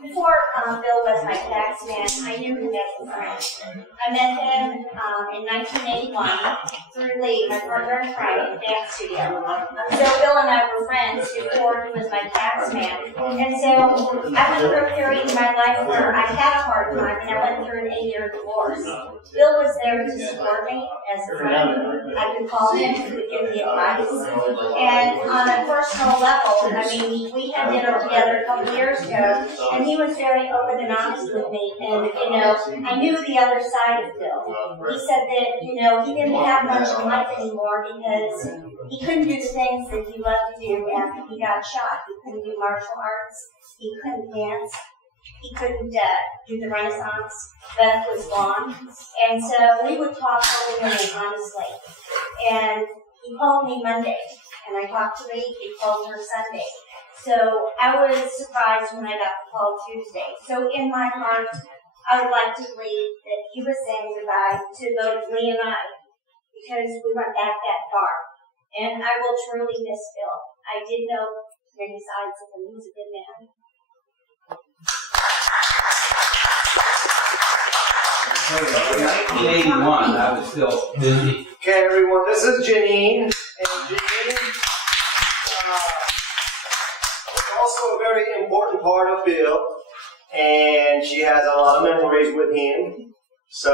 Before Bill was my tax man, I knew him as a friend. I met him in 1981 through Lee, my partner in crime at Dance Studio. So Bill and I were friends before he was my tax man. And so I went through a period in my life where I had a hard time and I went through an 8-year divorce. Bill was there to support me as a friend. I could call him, he would give me advice. And on a personal level, I mean, we had dinner together a couple years ago, and he was very open and honest with me. And, you know, I knew the other side of Bill. He said that, you know, he didn't have much in life anymore because he couldn't do the things that he loved to do after he got shot. He couldn't do martial arts. He couldn't dance. He couldn't do the Renaissance. Beth was gone. And so we would talk openly and honestly. And he called me Monday, and I talked to Lee. He called her Sunday. So I was surprised when I got the call Tuesday. So in my heart, I would like to believe that he was saying goodbye to both Lee and I, because we went back that far. And I will truly miss Bill. I did know many sides of him. He was a good man. In 1981, I was still busy. Okay, everyone, this is Janine. And Janine is also a very important part of Bill. And she has a lot of memories with him. So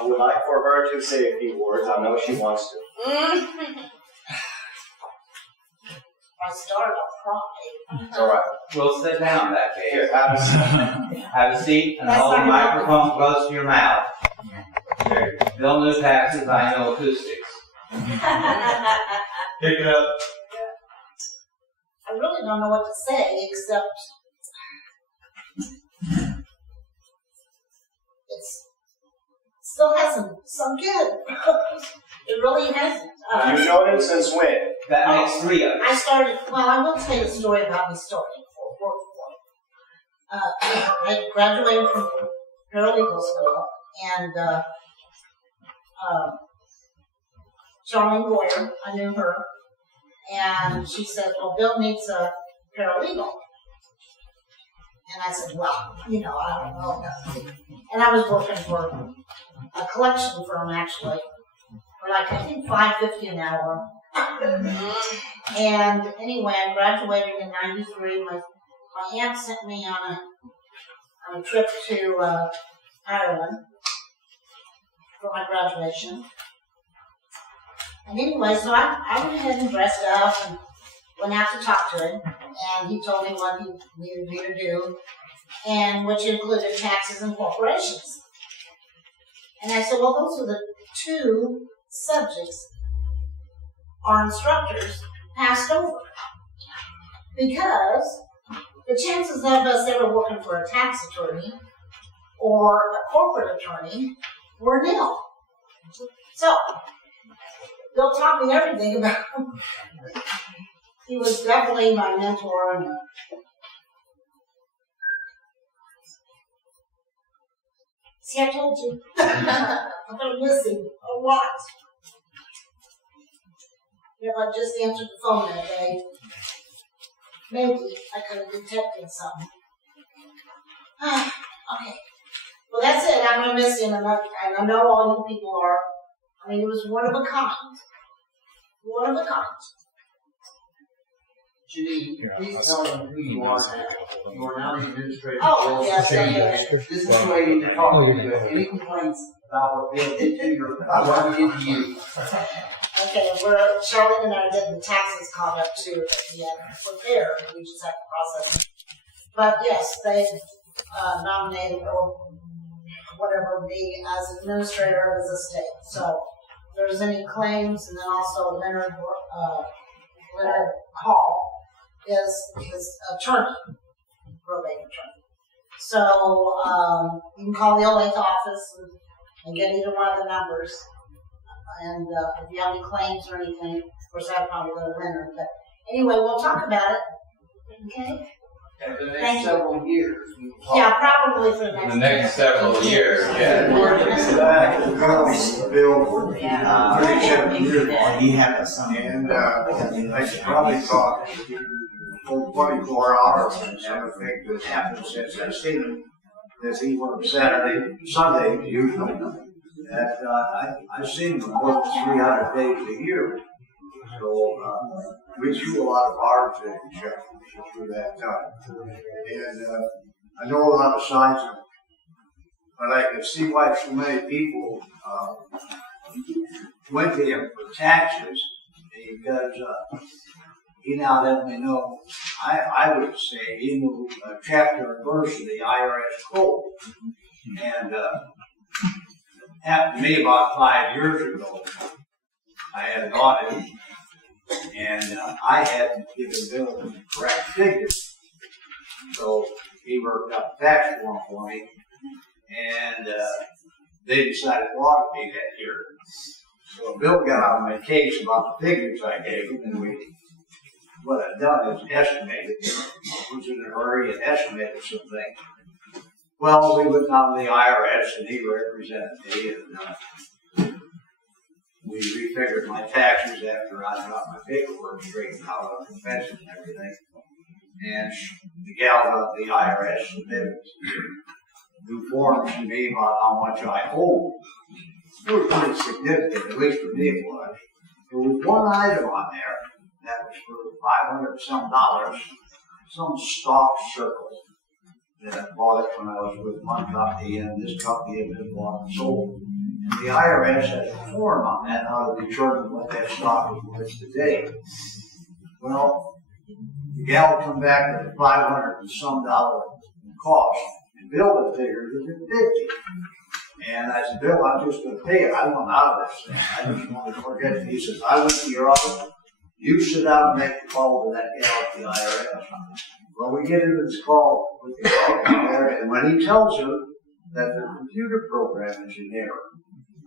I would like for her to say a few words. I know she wants to. I started off crying. It's all right. We'll sit down that day. Here, have a seat. Have a seat and hold the microphone close to your mouth. There. Bill knew taxes, I know acoustics. Pick it up. I really don't know what to say except it still hasn't sunk in. It really hasn't. You've known him since when? That makes 3 of us. I started, well, I will tell you the story about me starting for I graduated from paralegal school, and Charlene Boyer, I knew her, and she said, well, Bill needs a paralegal. And I said, well, you know, I don't know. And I was working for a collection firm, actually, for like, I think, $5.50 an hour. And anyway, I graduated in '93. My aunt sent me on a trip to Ireland for my graduation. And anyway, so I went ahead and dressed up and went out to talk to him. And he told me what he needed me to do, and which included taxes and corporations. And I said, well, those are the 2 subjects our instructors passed over, because the chances of us ever working for a tax attorney or a corporate attorney were nil. So Bill taught me everything about him. He was definitely my mentor. And see, I told you. I'm going to miss him a lot. If I just answered the phone that day, maybe I could have detected something. Okay. Well, that's it. I'm going to miss him, and I know all you people are. I mean, he was one of a kind. One of a kind. Janine, please tell them who you are now. You are now the administrator. Oh, yes, yes. This is the way you need to talk to you. Any complaints about what Bill did to you, what he did to you? Okay, Charlene and I did the taxes caught up too that we had prepared. We just have to process it. But yes, they nominated or whatever me as administrator of his estate. So if there's any claims, and then also Leonard Hall is his attorney, probate attorney. So you can call the Olathe office and get either one of the numbers. And if you have any claims or anything, of course, I'd probably go to Leonard. But anyway, we'll talk about it. Okay? And the Thank next you. several years. we will talk. Yeah, probably for the next. The next several years, yeah. Back in the bill, 37 years ago, He had a son. and I could probably talk for 24 hours on everything that's happened since I've seen him. There's even Saturday, Sunday, usually, that I've seen him more than 300 days a year. So we threw a lot of arbs in each other through that time. And I know a lot of signs of, but I can see why so many people went to him for taxes, because he now let me know, I would say he knew chapter and verse of the IRS code. And happened to me about 5 years ago. I had an audit, and I hadn't given Bill the correct figures. So he worked out the tax form for me, and they decided to audit me that year. So Bill got on my case about the figures I gave him, and what I'd done is estimated. I was in a hurry and estimated something. Well, we went down to the IRS, and he represented me, and we refigured my taxes after I got my paperwork straightened out on convention and everything. And the gal got the IRS submitted new forms to me about how much I owed. It was pretty significant, at least for me it was. There was one item on there that was for $500 some, some stock circle. That I bought it when I was with one company, and this company had been bought and sold. And the IRS has a form on that, how to determine what that stock is worth today. Well, the gal come back with a $500 and some cost, and Bill had figured it at $50. And I said, Bill, I'm just going to pay it. I want out of this thing. I just want to forget it. He says, I went to your office. You sit down and make the call to that gal at the IRS. Well, we get into this call with the gal there, and when he tells her that the computer program is in error,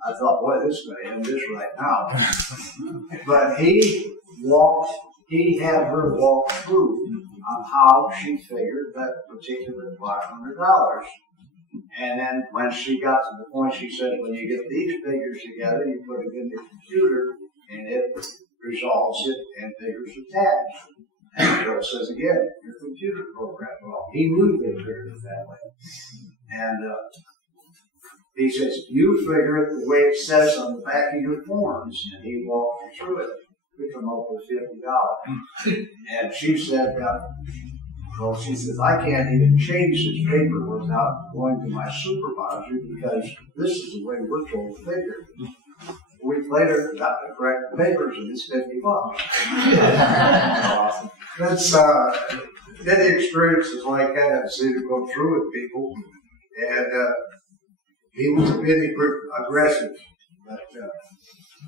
I thought, boy, this is going to end this right now. But he had her walk through on how she figured that particular $500. And then when she got to the point, she said, when you get these figures together, you put it in the computer, and it resolves it and figures the tax. And Bill says again, your computer program. Well, he knew they figured it that way. And he says, you figure it the way it says on the back of your forms. And he walked me through it. We come up with $50. And she said, well, she says, I can't even change this paper without going to my supervisor, because this is the way we're told to figure it. A week later, got the correct papers, and it's $50. Awesome. That's any experiences like that I've seen to go through with people, and he was a bit aggressive, but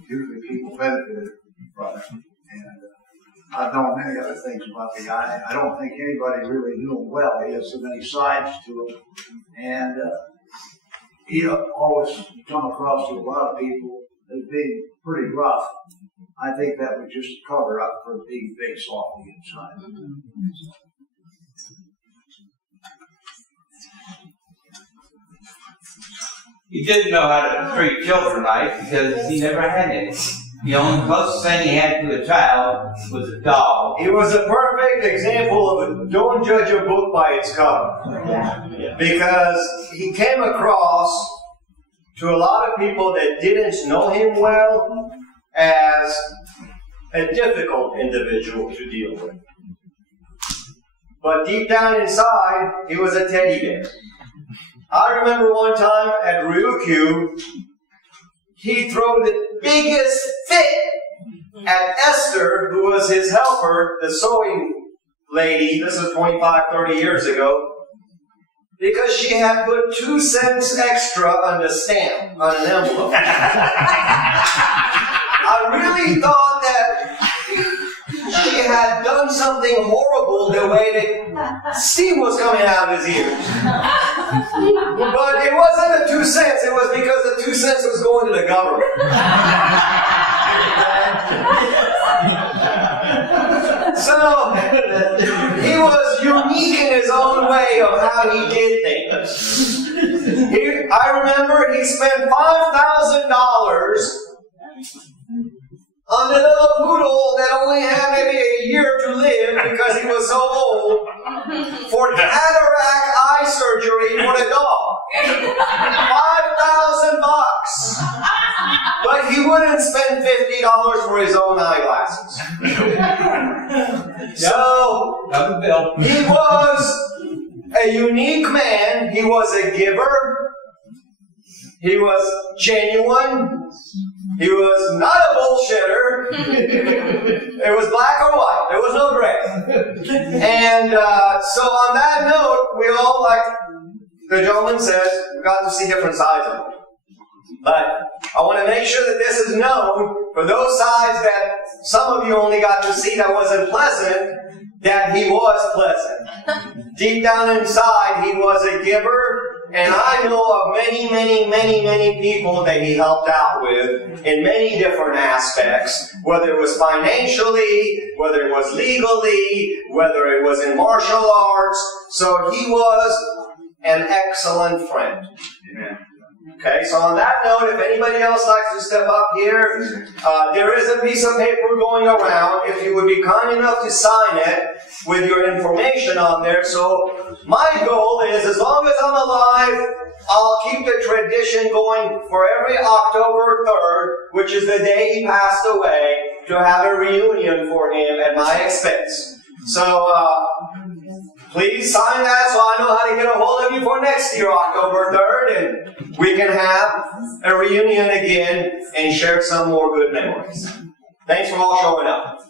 usually people benefited from it. And I've known many other things about the guy. I don't think anybody really knew him well. He has so many sides to him, and he always come across to a lot of people as being pretty rough. I think that was just a cover up for being big softy inside. He didn't know how to treat children right because he never had any. The only closest thing he had to a child was a dog. He was a perfect example of don't judge a book by its cover. Because he came across to a lot of people that didn't know him well as a difficult individual to deal with. But deep down inside, he was a teddy bear. I remember one time at Ryukyu, he threw the biggest fit at Esther, who was his helper, the sewing lady. This is 25, 30 years ago. Because she had put 2 cents extra on the stamp, on an envelope. I really thought that she had done something horrible the way that steam was coming out of his ears. But it wasn't the 2 cents, it was because the 2 cents was going to the government. So, he was unique in his own way of how he did things. I remember he spent $5,000 on the little poodle that only had maybe a year to live because he was so old, for cataract eye surgery for the dog. $5,000. But he wouldn't spend $50 for his own eyeglasses. So, he was a unique man. He was a giver. He was genuine. He was not a bullshitter. It was black or white. There was no gray. And so on that note, we all, like the gentleman says, we got to see different sides of him. But I want to make sure that this is known for those sides that some of you only got to see that wasn't pleasant, that he was pleasant. Deep down inside, he was a giver. And I know of many, many, many, many people that he helped out with in many different aspects, whether it was financially, whether it was legally, whether it was in martial arts. So he was an excellent friend. Amen. Okay, so on that note, if anybody else likes to step up here, there is a piece of paper going around. If you would be kind enough to sign it with your information on there. So my goal is, as long as I'm alive, I'll keep the tradition going for every October 3rd, which is the day he passed away, to have a reunion for him at my expense. So please sign that so I know how to get a hold of you for next year, October 3rd, and we can have a reunion again and share some more good memories. Thanks for all showing up.